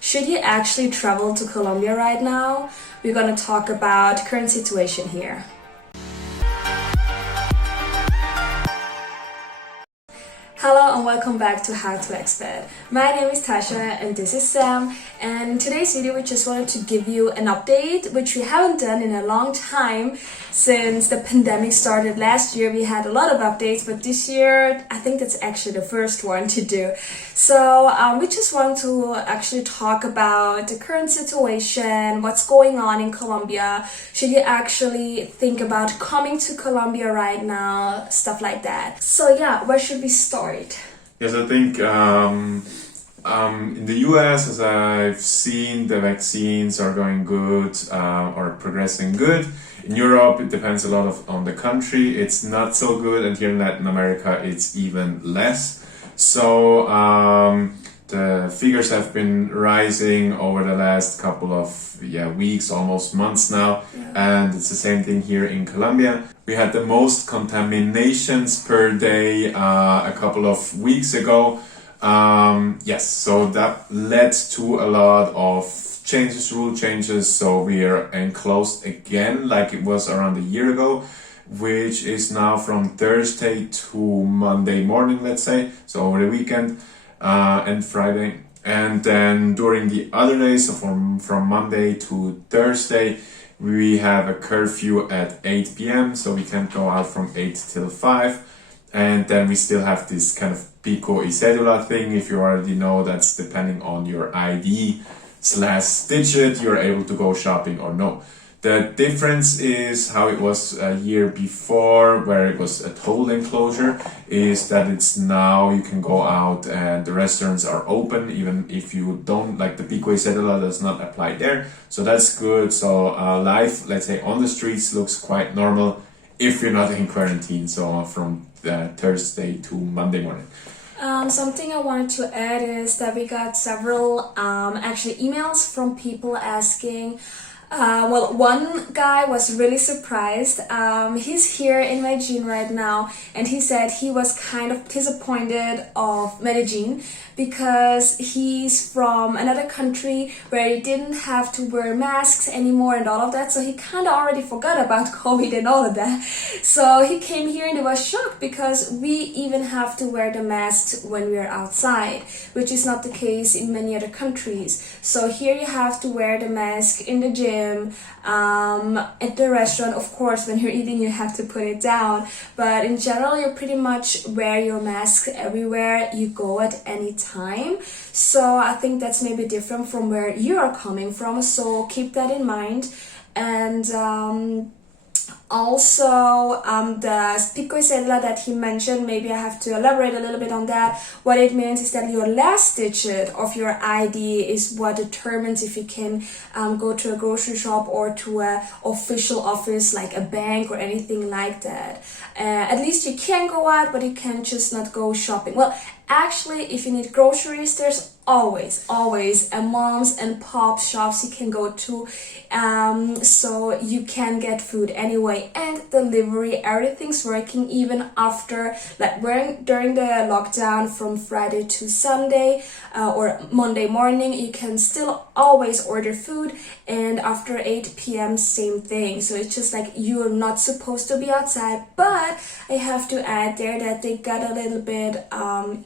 Should you actually travel to Colombia right now? We're going to talk about current situation here. Hello and welcome back to How to Expat. My name is Tasha and this is Sam, and in today's video we just wanted to give you an update which we haven't done in a long time. Since the pandemic started last year we had a lot of updates, but this year I think that's actually the first one to do. So we just want to actually talk about the current situation, what's going on in Colombia. Should you actually think about coming to Colombia right now, stuff like that. So yeah, where should we start? Yes, I think in the US, as I've seen, the vaccines are going good or progressing good. In Europe, it depends a lot on the country. It's not so good, and here in Latin America, it's even less. So the figures have been rising over the last couple of weeks, almost months now, and it's the same thing here in Colombia. We had the most contaminations per day a couple of weeks ago. So that led to a lot of changes, rule changes. So we are enclosed again, like it was around a year ago, which is now from Thursday to Monday morning, let's say, so over the weekend and Friday. And then during the other days, so from Monday to Thursday, we have a curfew at 8 p.m. so we can't go out from 8 till 5. And then we still have this kind of pico y cédula thing. If you already know, that's depending on your ID/digit, you're able to go shopping or no. The difference is how it was a year before, where it was a total enclosure, is that it's now you can go out and the restaurants are open, even if you don't, like the pico y cédula does not apply there. So that's good. So life, let's say, on the streets looks quite normal if you're not in quarantine. So from Thursday to Monday morning. Something I wanted to add is that we got several actually emails from people asking. One guy was really surprised. He's here in Medellin right now, and he said he was kind of disappointed of Medellin because he's from another country where he didn't have to wear masks anymore and all of that, so he kind of already forgot about COVID and all of that. So he came here and he was shocked because we even have to wear the masks when we're outside, which is not the case in many other countries. So here you have to wear the mask in the gym, at the restaurant. Of course, when you're eating you have to put it down, but in general you pretty much wear your mask everywhere you go at any time. So I think that's maybe different from where you are coming from, so keep that in mind. And also the pico y cédula that he mentioned, maybe I have to elaborate a little bit on that. What it means is that your last digit of your ID is what determines if you can go to a grocery shop or to a official office like a bank or anything like that. At least you can go out, but you can just not go shopping. Well, actually, if you need groceries, there's always a moms and pop shops you can go to, so you can get food anyway, and delivery, everything's working even after, like during the lockdown from Friday to Sunday or Monday morning, you can still always order food, and after 8 p.m. same thing. So it's just like you're not supposed to be outside, but I have to add there that they got a little bit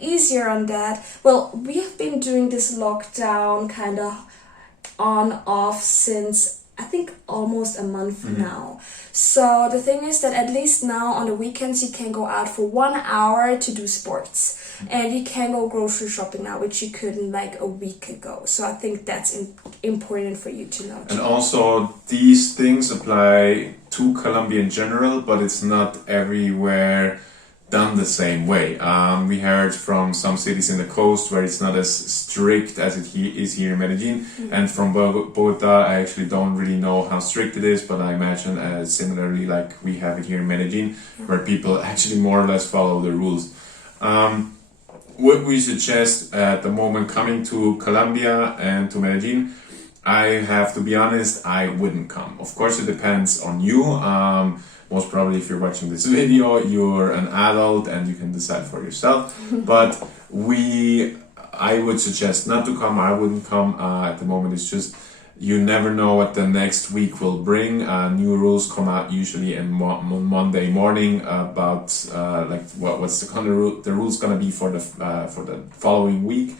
easier on that. Well, we have been doing this lockdown kind of on off since I think almost a month now. So the thing is that at least now on the weekends you can go out for 1 hour to do sports, and you can go grocery shopping now, which you couldn't like a week ago. So I think that's important for you to know. And also these things apply to Colombia in general, but it's not everywhere done the same way. We heard from some cities in the coast where it's not as strict as it is here in Medellin, and from Bogota I actually don't really know how strict it is, but I imagine similarly like we have it here in Medellin, where people actually more or less follow the rules. What we suggest at the moment coming to Colombia and to Medellin, I have to be honest, I wouldn't come. Of course it depends on you. Most probably if you're watching this video, you're an adult and you can decide for yourself. But we I would suggest not to come. I wouldn't come at the moment. It's just you never know what the next week will bring. New rules come out usually on Monday morning about like what's the rules gonna be for the following week.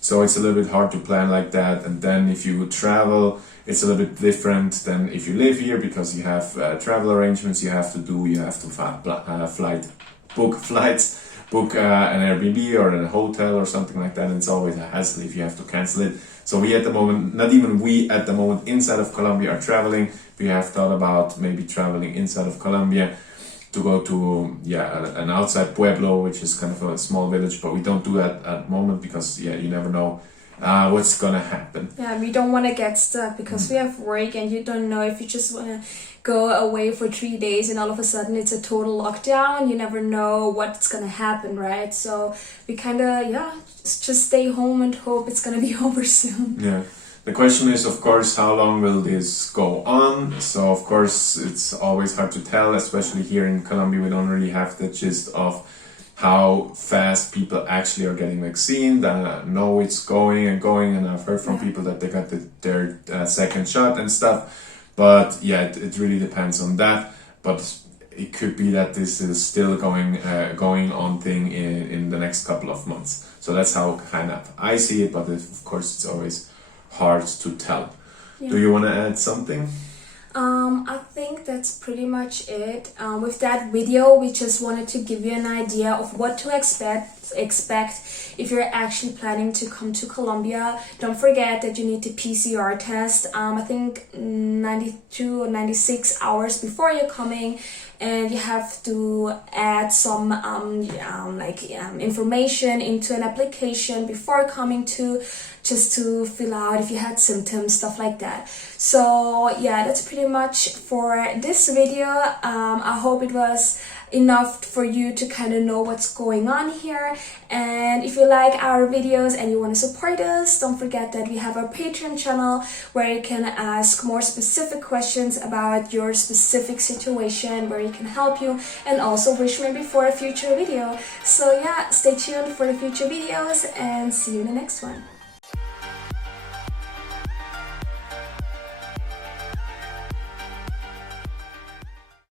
So it's a little bit hard to plan like that. And then if you travel, it's a little bit different than if you live here, because you have travel arrangements you have to do. You have to book flights, book an Airbnb or a hotel or something like that. And it's always a hassle if you have to cancel it. So we at the moment, not even we at the moment inside of Colombia are traveling. We have thought about maybe traveling inside of Colombia to go to an outside pueblo, which is kind of a small village, but we don't do that at the moment because you never know what's gonna happen. Yeah, we don't want to get stuck because we have work, and you don't know if you just want to go away for 3 days and all of a sudden it's a total lockdown. You never know what's gonna happen, right? So we kind of just stay home and hope it's gonna be over soon. Yeah. The question is, of course, how long will this go on? So, of course, it's always hard to tell, especially here in Colombia. We don't really have the gist of how fast people actually are getting vaccinated. I know it's going, and I've heard from people that they got their second shot and stuff. But yeah, it really depends on that. But it could be that this is still going on thing in the next couple of months. So that's how kind of I see it. But of course, it's always hard to tell. Yeah. Do you want to add something? I think that's pretty much it. With that video, we just wanted to give you an idea of what to expect if you're actually planning to come to Colombia. Don't forget that you need to PCR test, I think 92 or 96 hours before you're coming, and you have to add some information into an application before coming just to fill out if you had symptoms, stuff like that. So yeah, that's pretty much for this video. I hope it was enough for you to kind of know what's going on here. And if you like our videos and you want to support us, don't forget that we have our Patreon channel where you can ask more specific questions about your specific situation, where we can help you and also wish maybe for a future video. So yeah, stay tuned for the future videos and see you in the next one.